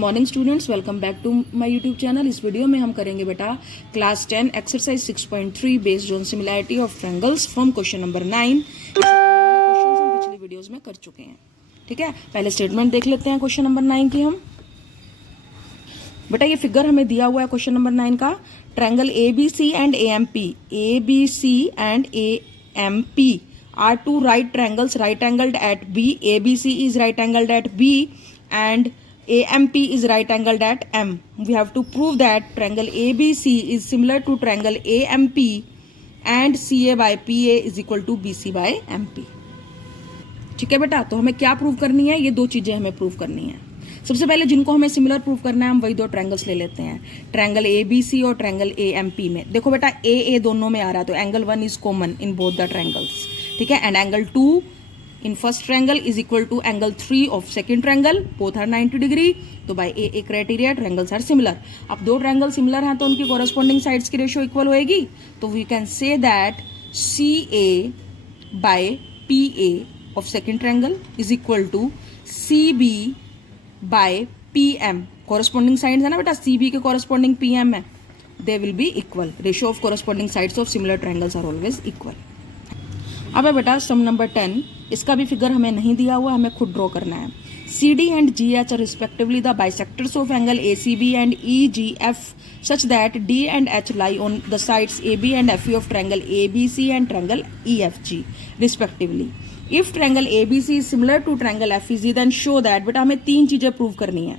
Morning students, welcome back to my YouTube channel. इस video में हम करेंगे बेटा class 10 exercise 6.3 based on similarity of triangles from question number 9। Questions हम पिछले वीडियोस में कर चुके हैं। ठीक है, पहले स्टेटमेंट देख लेते हैं क्वेश्चन नंबर 9 की हम। बेटा ये फिगर हमें दिया हुआ है क्वेश्चन नंबर 9 का। Triangle ABC and AMP are two right triangles right angled at B. ABC is right angled at B and AMP is right angled at M. We have to prove that triangle ABC is similar to triangle AMP and CA by PA is equal to BC by MP. ठीक है बेटा, तो हमें क्या prove करनी है? ये दो चीजें हमें प्रूव करनी है। सबसे पहले जिनको हमें सिमिलर प्रूव करना है, हम वही दो ट्रायंगल्स ले लेते हैं, ट्रायंगल ABC और ट्रायंगल AMP में। देखो बेटा A दोनों में आ रहा है, तो angle 1 is common in both the triangles. ठीक है, and angle 2 in first triangle is equal to angle 3 of second triangle, both are 90 degree. तो by A criteria triangles are similar. अब दो ट्रायंगल सिमिलर हैं तो उनकी कॉरेस्पॉन्डिंग साइड्स की ratio equal होएगी। तो we can say that CA by PA of second triangle is equal to CB by PM। Corresponding sides है ना बेटा, CB के कॉरेस्पॉन्डिंग PM है, they will be equal. Ratio of corresponding sides of similar triangles are always equal. अब है बेटा sum number 10, इसका भी फिगर हमें नहीं दिया हुआ, हमें खुद ड्रॉ करना है। CD and GH are respectively the bisectors of angle ACB and EGF such that D and H lie on the sides AB and FE of triangle ABC and triangle EFG respectively. If triangle ABC is similar to triangle FEG then show that, बेटा हमें तीन चीजें prove करनी है।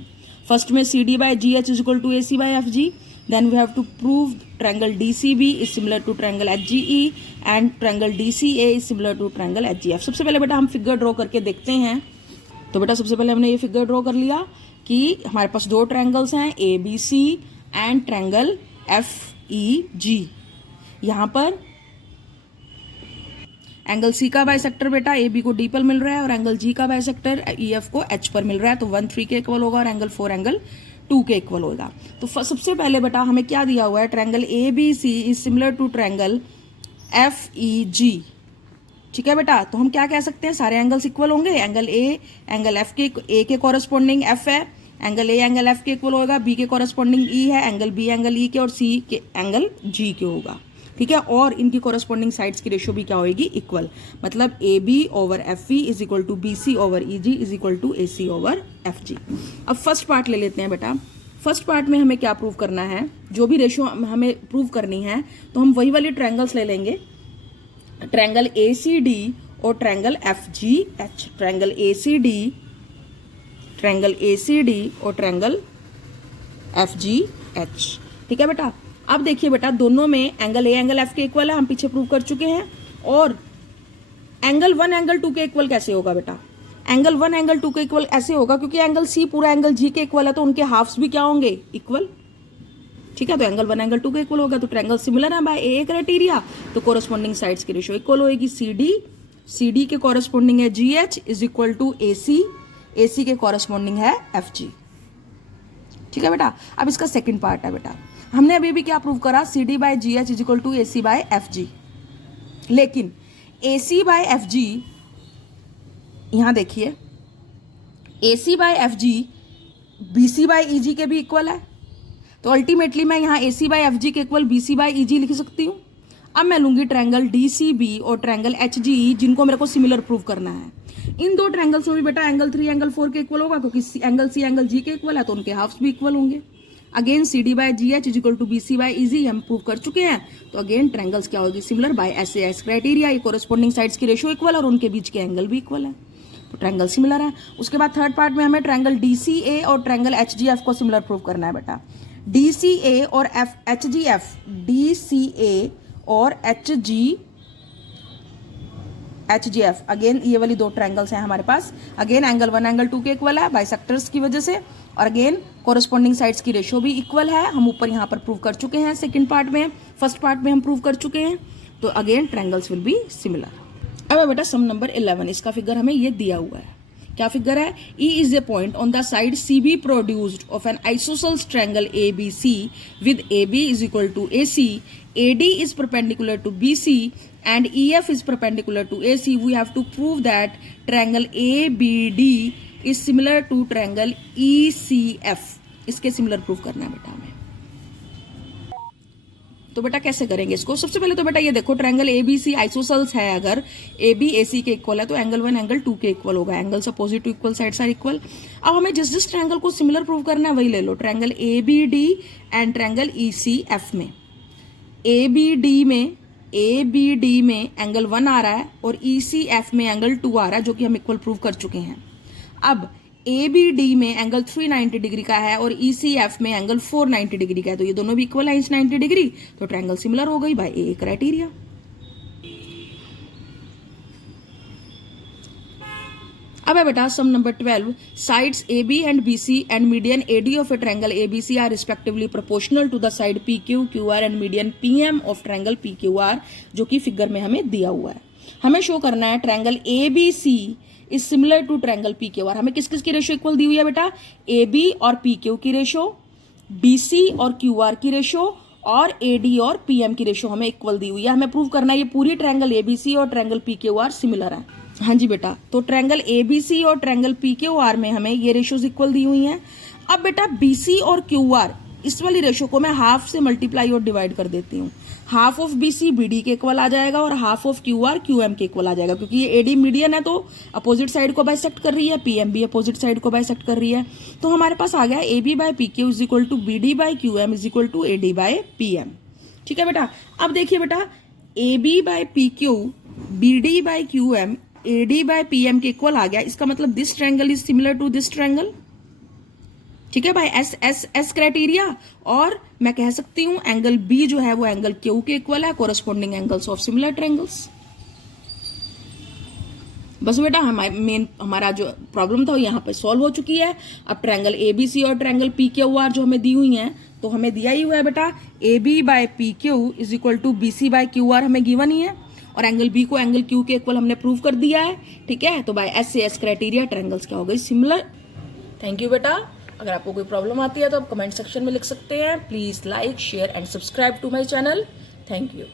First में CD by GH is equal to AC by FG, then we have to prove triangle DCB is similar to triangle HGE and triangle DCA is similar to triangle HGF। सबसे पहले बेटा हम figure draw करके देखते हैं। तो बेटा सबसे पहले हमने ये फिगर ड्रॉ कर लिया कि हमारे पास दो ट्रायंगल्स हैं ABC एंड ट्रायंगल FEG। यहाँ पर एंगल C का बाइसेक्टर बेटा AB को D पर मिल रहा है और एंगल G का बाइसेक्टर EF को H पर मिल रहा है। तो 1 3 के इक्वल होगा और एंगल 4 एंगल 2 के इक्वल होगा। तो सबसे पहले बेटा हमें क्या दिया हुआ है, triangle ABC is similar to triangle FEG। ठीक है बेटा, तो हम क्या कह सकते हैं, सारे एंगल्स इक्वल होंगे। एंगल एंगल F के A के कॉरेस्पॉन्डिंग F है, एंगल A एंगल F के इक्वल होगा, B के कॉरेस्पॉन्डिंग E है, एंगल B एंगल E के और C के एंगल G के होगा। ठीक है, और इनकी कॉरेस्पॉन्डिंग साइड्स की रेशियो भी क्या होगी, इक्वल। मतलब AB over FE is equal to BC over EG is equal to AC over FG। अब फर्स्ट पार्ट ले लेते हैं बेटा। फर्स्ट पार्ट में हमें क्या प्रूव करना है, जो भी रेशियो हमें प्रूव करनी है, तो हम वही वाली ट्रायंगल्स ले लेंगे, ट्रायंगल ACD और ट्रायंगल FGH। ट्रायंगल ACD और ट्रायंगल FGH। ठीक है बेटा, अब देखिए बेटा दोनों में एंगल A एंगल F के इक्वल है, हम पीछे प्रूव कर चुके हैं। और एंगल 1 एंगल 2 के इक्वल कैसे होगा बेटा, एंगल 1 एंगल 2 के इक्वल ऐसे होगा क्योंकि एंगल C पूरा एंगल G के इक्वल है, तो उनके हाफ्स भी क्या होंगे, इक्वल। ठीक है, तो एंगल 1 एंगल 2 के इक्वल होगा, तो ट्रायंगल सिमिलर है बाय ए क्राइटेरिया, तो कोरेस्पॉन्डिंग साइड्स की रेशियो इक्वल होएगी। CD के कॉरेस्पॉन्डिंग है GH is equal to AC के कॉरेस्पॉन्डिंग है FG। ठीक है बेटा, अब इसका सेकंड पार्ट है बेटा, हमने अभी भी क्या प्रूव करा, CD by GH is equal to AC by FG। लेकिन AC बाय FG, यहां देखिए AC by FG BC by EG के भी इक्वल है, तो अल्टीमेटली मैं यहाँ AC बाय FG के इक्वल BC बाय EG लिख सकती हूँ। अब मैं लूंगी ट्रायंगल DCB और ट्रायंगल HGE, जिनको मेरे को सिमिलर प्रूव करना है। इन दो ट्रायंगल्स में भी बेटा एंगल 3 एंगल 4 के इक्वल होगा, क्योंकि एंगल C एंगल G के इक्वल है, तो उनके हाफ्स भी इक्वल होंगे। Again CD by GH is equal to BC by EG हम प्रूव कर चुके हैं, तो अगेन ट्रायंगल्स क्या होगी, सिमिलर बाय SAS क्राइटेरिया, ये कोरेस्पॉन्डिंग साइड्स की रेशियो इक्वल और उनके बीच के एंगल भी इक्वल है, तो ट्रायंगल सिमिलर है। उसके बाद थर्ड पार्ट में हमें ट्रायंगल DCA और ट्रायंगल HGF को सिमिलर प्रूव करना है बेटा। DCA और HGF, DCA और HGF, अगेन ये वाली दो ट्रायंगल्स हैं हमारे पास। अगेन एंगल 1 एंगल 2 के इक्वल है बाइसेक्टर्स की वजह से, और अगेन कोरेस्पॉन्डिंग साइड्स की रेशियो भी इक्वल है, हम ऊपर यहाँ पर प्रूव कर चुके हैं सेकंड पार्ट में। फर्स्ट पार्ट में हम प्रूव कर चुके हैं, तो again triangles will be similar. अब बेटा सम नंबर 11, इसका फिगर हमें ये दिया हुआ है। क्या फिगर है, E is a point on the side CB produced of an isosceles triangle ABC with AB is equal to AC, AD is perpendicular to BC and EF is perpendicular to AC. We have to prove that triangle ABD is similar to triangle ECF। इसके similar prove करना है बेटा हमें। तो बेटा कैसे करेंगे इसको? सबसे पहले तो बेटा ये देखो, ट्रायंगल ABC आइसोसेल्स है, अगर AB AC के इक्वल है तो एंगल 1 एंगल 2 के इक्वल होगा। Angles opposite to equal sides are equal. अब हमें जिस जिस ट्रायंगल को सिमिलर प्रूव करना है वही ले लो। Triangle ABD and triangle ECF में ABD में एंगल 1 आ रहा है और ECF में एंगल 2 आ रहा है, जो कि हम इक्वल प्रूव कर चुके हैं। अब ABD में एंगल 390 डिग्री का है और ECF में एंगल 490 डिग्री का है, तो ये दोनों भी इक्वल है 90 डिग्री, तो ट्रायंगल सिमिलर हो गई बाय ए क्राइटेरिया। अब है बेटा sum number 12, sides AB and BC and median AD of a triangle ABC are respectively proportional to the side PQ QR and median PM of triangle PQR, जो कि figure में हमें दिया हुआ है। हमें शो करना है triangle ABC is similar to triangle PQR। हमें किस किस की रेशो इक्वल दी हुई है बेटा? AB और PQ की रेशो, BC और QR की रेशो और AD और PM की रेशो हमें इक्वल दी हुई है। हमें प्रूव करना है ये पूरी ट्रायंगल ABC और ट्रायंगल PQR सिमिलर है। हाँ जी बेटा, तो ट्रायंगल ABC और ट्रायंगल PQR में हमें ये रेशोज इक्वल दी हुई हैं। अब बेटा BC और QR, इस वाली रेशो को मैं हाफ से मल्टीप्लाई और डिवाइड कर देती हूँ। हाफ ऑफ BC BD के इक्वल आ जाएगा और हाफ ऑफ QR QM के इक्वल आ जाएगा, क्योंकि ये AD मीडियन है तो अपोजिट साइड को बाइसेक्ट कर रही है, PM भी अपोजिट साइड को बाइसेक्ट कर रही है। तो हमारे पास आ गया AB by PQ is equal to BD by QM is equal to AD by PM। ठीक है बेटा, अब देखिए बेटा, AB by PQ BD by QM AD by PM के इक्वल आ गया। इसका मतलब this triangle is similar to this triangle. ठीक है भाई, एस क्राइटेरिया। और मैं कह सकती हूं एंगल B जो है वो एंगल Q के इक्वल है, corresponding angles of similar triangles. बस बेटा हमारा जो प्रॉब्लम था वो यहाँ पे सॉल्व हो चुकी है। अब ट्रायंगल ABC और ट्रायंगल PQR जो हमें दी हुई हैं, तो हमें दिया ही हुआ है बेटा AB by PQ is equal to BC by QR हमें गिवन ही है, और एंगल B को एंगल Q के इक्वल हमने प्रूव कर दिया है। ठीक है, तो बाय एस से एस क्राइटेरिया ट्रायंगल्स क्या हो गई? सिमिलर। थैंक यू बेटा। अगर आपको कोई प्रॉब्लम आती है तो आप कमेंट सेक्शन में लिख सकते हैं। Please like share and subscribe to my channel. Thank you.